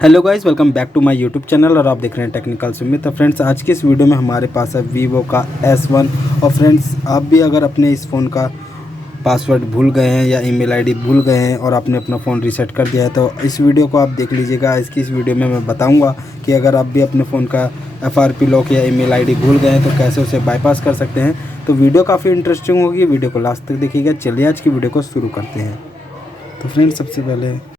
Hello guys, welcome back to my YouTube channel और आप देख रहे हैं टेक्निकल सुमित। तो फ्रेंड्स, आज की इस वीडियो में हमारे पास है वीवो का S1। और फ्रेंड्स, आप भी अगर अपने इस फ़ोन का पासवर्ड भूल गए हैं या ईमेल आईडी भूल गए हैं और आपने अपना फ़ोन रीसेट कर दिया है तो इस वीडियो को आप देख लीजिएगा। इस वीडियो में मैं बताऊँगा कि अगर आप भी अपने फ़ोन का FRP लॉक या ईमेल आईडी भूल गए हैं तो कैसे उसे बाईपास कर सकते हैं। तो वीडियो काफ़ी इंटरेस्टिंग होगी, वीडियो को लास्ट तक देखिएगा। चलिए आज की वीडियो को शुरू करते हैं। तो फ्रेंड्स, सबसे पहले